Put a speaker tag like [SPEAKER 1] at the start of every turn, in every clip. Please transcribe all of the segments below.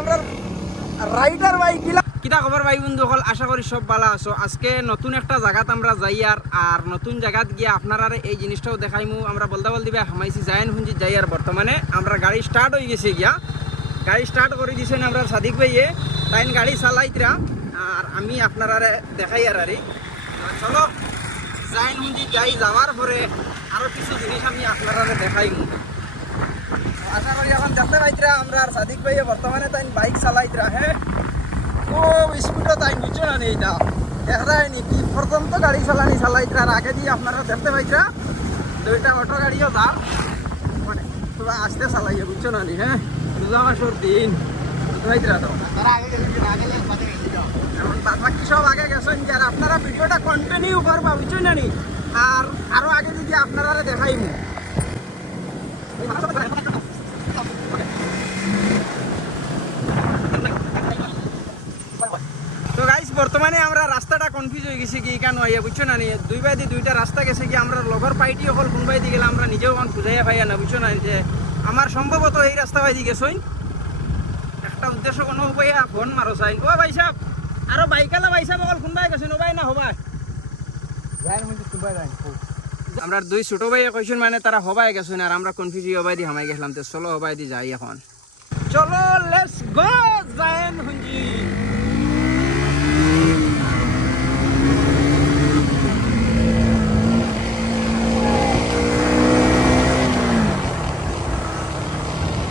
[SPEAKER 1] আমরা rider bike গিলা
[SPEAKER 2] কিতা খবর ভাই বন্ধু সকল আশা করি সব ভালো আছো। আজকে নতুন একটা জায়গাত আমরা যাই আর আর নতুন জায়গাত গিয়ে আপনারা এই জিনিসটাও দেখাইমু। আমরা বলতে বলতে ভাই, হামাইছি জায়ন হুঞ্জি যাই আর বর্তমানে। আমরা গাড়ি স্টার্ট হয়ে গেছে গিয়া। গাড়ি স্টার্ট করে দিয়েছেন আমরা সাদিক ভাইয়ে। তাই গাড়ি চালাইতরা আর আমি আপনারা দেখাই আর আরে। চলো জাইন হুঞ্জি যাই যাওয়ার পরে আরও কিছু জিনিস আমি আপনারা দেখাইমু। আশা করি এখন দেখতে পাইতরা, আমরা আর সাদিক ভাইয়ে বর্তমানে তাই বাইক চালাইতরা হ্যাঁ খুব স্পিডও তাই নিচে না নেই এটা দেখা নি, কি পর্যন্ত গাড়ি চালানি চালাইতরা, আর আগে দিয়ে আপনারা দেখতে পাইতরা, দুইটা অটো গাড়িও যার মানে তোরা আসতে চালাইয়া বুঝছ না নি হ্যাঁ দুর্গা মাসের দিন। পাইতরা তো? এখন বাকি সব আগে গেছেন আর আপনারা ভিডিওটা কন্টিনিউ করবা, বুঝছ না নি? আর আরও আগে যদি আপনারা দেখাইমু তো গাইস বর্তমানে আমরা রাস্তাটা কনফিউজ হয়ে গেছি কি কেন আইয়া বুঝছ না নি? দুই বাই দুইটা রাস্তা গেছে কি আমরা লগর পাইটি হল কোন বাই দিয়ে গেলে আমরা নিজেও এখন খুঁজাইয়া পাইয়া না বুঝছ না যে আমার সম্ভবত এই রাস্তা বাই দিয়ে গেছই। একটা উদ্দেশ্য কোনো উপায় ফোন মারো চাই। ও ভাই সাহেব আরও বাইকালা ভাই সাহেব অকল কোনবাই গেছেন ও ভাই না হবাই। আমরা দুই ছোট ভাই কইছেন মানে তারা হবাই গেছেন আর আমরা কনফিউজ হবাই দি হামাই গেছিলাম তো। চলো হবাই দি যাই এখন। চলো লেটস গো জায়েন হুঞ্জি।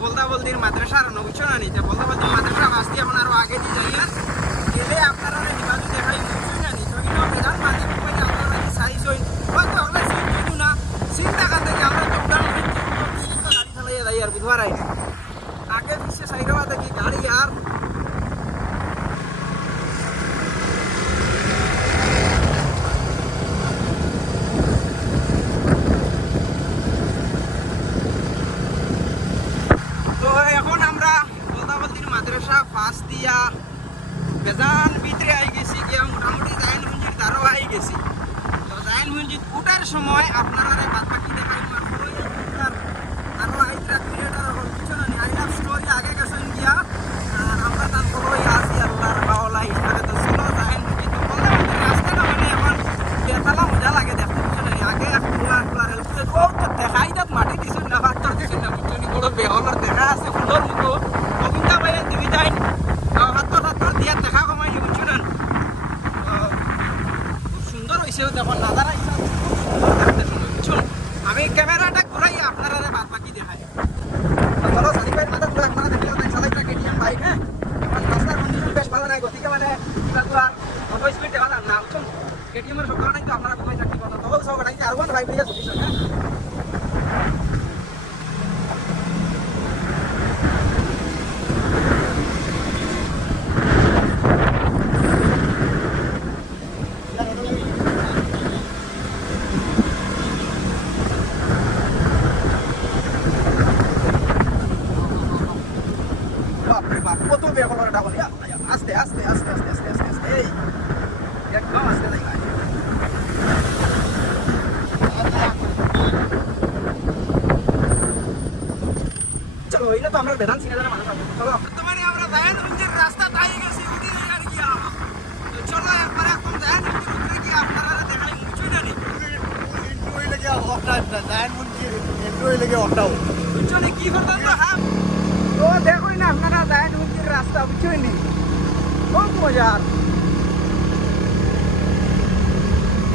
[SPEAKER 2] বলদা বলদির মাদ্রাসার নবুঝছো না নিতে বলদা বলদির মাদ্রাসা বাস্তি এখন আরও আগে দিয়ে যাই আর গেলে আপনারা নিবাজু দেখাই বুঝছ না নি যদি না বেজান মাঝে খুবই আপনারা কি সাইজ হই হয়তো আমরা সিন দিদু না সিন দেখা থেকে আমরা দৌড়ান গাড়ি চালাইয়া যাই আর বুধবার আই আগে পিছিয়ে সাইডে দেখি গাড়ি আর তো এখন আমরা বলদাবলদির মাদ্রাসা ফাঁস দিয়া বেজান ভিতরে আই গেছি গিয়া মোটামুটি জাইন মঞ্জির দ্বারও আই গেছি তো জাইন মঞ্জির উঠার সময় আপনারা বাদ বাকি দেখাই আর আরও আইতরা ক্রিয়েটার হল কিছু না আই লাভ স্টোরি আগে গেছেন গিয়া আর আমরা তার ফলোই আছি আল্লাহর বাওলা হিসাবে তো ছিল জাইন মঞ্জির তো বলদাবলদির রাস্তাটা মানে এখন বেতালা মজা লাগে দেখতে কিছু না আগে কুয়া কুয়া রেল ও তো দেখাই তাত মাটি দিছেন না পাথর দিছেন না বুঝছ নি বড় বেহলার দেখা আছে ফুলের মুখো গোবিন্দা ভাইয়ের দিবি যাই হাত হাত দিয়া দেখা কমাই বুঝছ না খুব সুন্দর হয়েছে দেখো নাজারা হিসাবে খুব সুন্দর দেখতে সময় বুঝছ আমি ক্যামেরাটা ঘুরাই আপনারা বাদ বাকি দেখাই চলো সাদিক ভাই মাথা ঘুরে আপনারা দেখলে তাই চালাইটা কেটিএম বাইক হ্যাঁ আমার রাস্তার কন্ডিশন বেশ ভালো নাই গতিকে মানে কিবা তো আর অত স্পিড দেওয়া না বুঝছ কেটিএমের সব নাই তো আপনারা কোথায় চাকরি কথা তবে সব নাই আর ওয়ান বাইক দিয়ে চলিছে হ্যাঁ বাপরে বাপ কত বের করে ডাবল আস্তে আস্তে আস্তে আস্তে আস্তে আস্তে আস্তে এই একদম আস্তে যাই ভাই চলো এইটা তো আমরা বেদান সিনে জানা মানুষ চলো বর্তমানে আমরা জায়ান রঞ্জের রাস্তা তাই গেছি উঠি আর? গিয়া তো চলো একবার এখন জায়ান রঞ্জের উঠে গিয়ে আপনারা দেখাই মুচুই না নি। বুঝছ নি কি করতাম তো হ্যাঁ? তো দেখোই না আপনারা জায়ান রঞ্জের রাস্তা বুঝছোই নি খুব মজার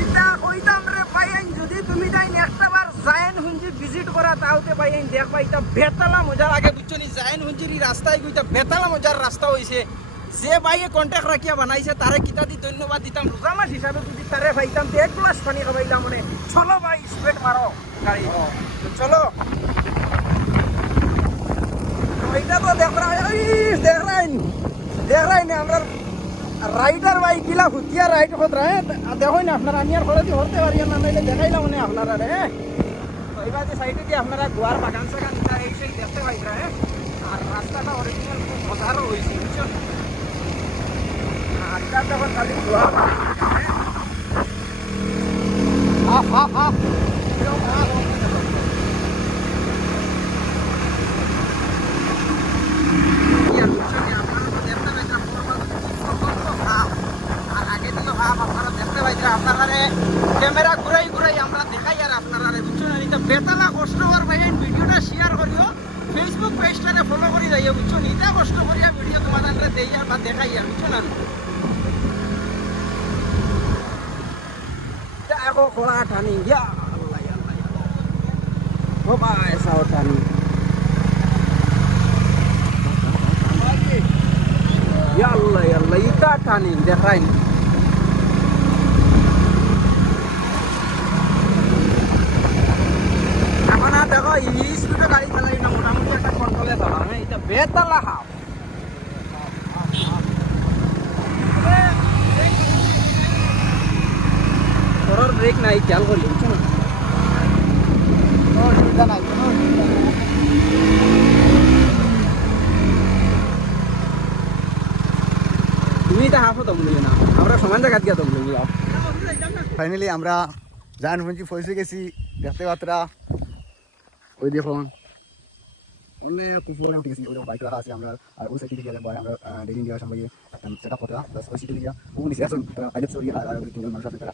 [SPEAKER 2] ইতা কইতাম রে পাইয়ান যদি তুমি যাই একটা বার জায়ান হুঞ্জি ভিজিট করা তাহতে পাইয়ান দেখবা এটা বেতালা মজার। আগে বুঝছ নি জায়ান হুঞ্জির রাস্তায় কইতা বেতালা মজার রাস্তা হইছে। যে বাইয়ে কন্ট্যাক্ট রাখিয়া বানাইছে তারে কিতা দি ধন্যবাদ দিতাম। রোজা মাস হিসাবে যদি তারে পাইতাম তো এক গ্লাস পানি খাবাইতাম মানে। চলো ভাই স্পিড মারো গাড়ি। তো চলো। তো এইটা তো দেখ দেখ রাইন দেখ রাইন আমরা রাইডার বাইক গিলা হুতিয়া রাইড হত রায় দেখো না আপনারা আমি আর দিয়ে হরতে পারি না নাইলে দেখাইলাম না আপনারা রে এবার যে সাইডে দিয়ে আপনারা বাগান সাগান এই সাইড দেখতে পাই রায় আর রাস্তাটা অরিজিনাল খুব মজারও হয়েছে বুঝছ আর এটা খালি গোয়া হাফ হা হাফ
[SPEAKER 3] ইয়ার পিছনে আপনারা তো দেখতে পাইছেন পূর্ব কি প্রকল্প ভাব আর আগে দিকে ভাব আপনারা দেখতে পাইছেন আপনারা ক্যামেরা ঘুরাই ঘুরাই আমরা দেখাই আর আপনারা বুঝছেন এটা বেতালা কষ্ট করবে ভিডিওটা শেয়ার করিও ফেসবুক পেজটারে ফলো করে যাইও নিজে কষ্ট করিয়া ভিডিও তোমাদের দেই আর বা দেখাই আর, বুঝছ না?
[SPEAKER 2] এটা একো খোলা টানি ইয়া, আল্লাহ আল্লাহ, ইয়া, আল্লাহ। ও বা এসা টানি ইয়া, আল্লাহ আল্লাহ ইটা টানি দেখাই এখন আর দেখো এই স্পিডে গাড়ি চালাই না মোটামুটি একটা কন্ট্রোলে চালা হ্যাঁ এটা বেতালা হাফ তোর ব্রেক নাই খেয়াল করি বুঝছ না তুমি এটা হাফও দম নিবে না আমরা সমান জায়গা দিয়ে দম নিবি
[SPEAKER 4] ফাইনালি আমরা জান পঞ্চি পৌঁছে গেছি দেখতে পাত্রা ওই দেখুন অনেক উপরে উঠে গেছি ওই বাইক রাখা আছে আমরা আর ওই সাইডে গিয়ে আমরা ডেলিং দেওয়ার সময় সেট আপ করতে প্লাস ওই সাইডে গিয়ে ও নিচে আসুন আইডেপ সরি আর আর তিনজন মানুষ আছে তারা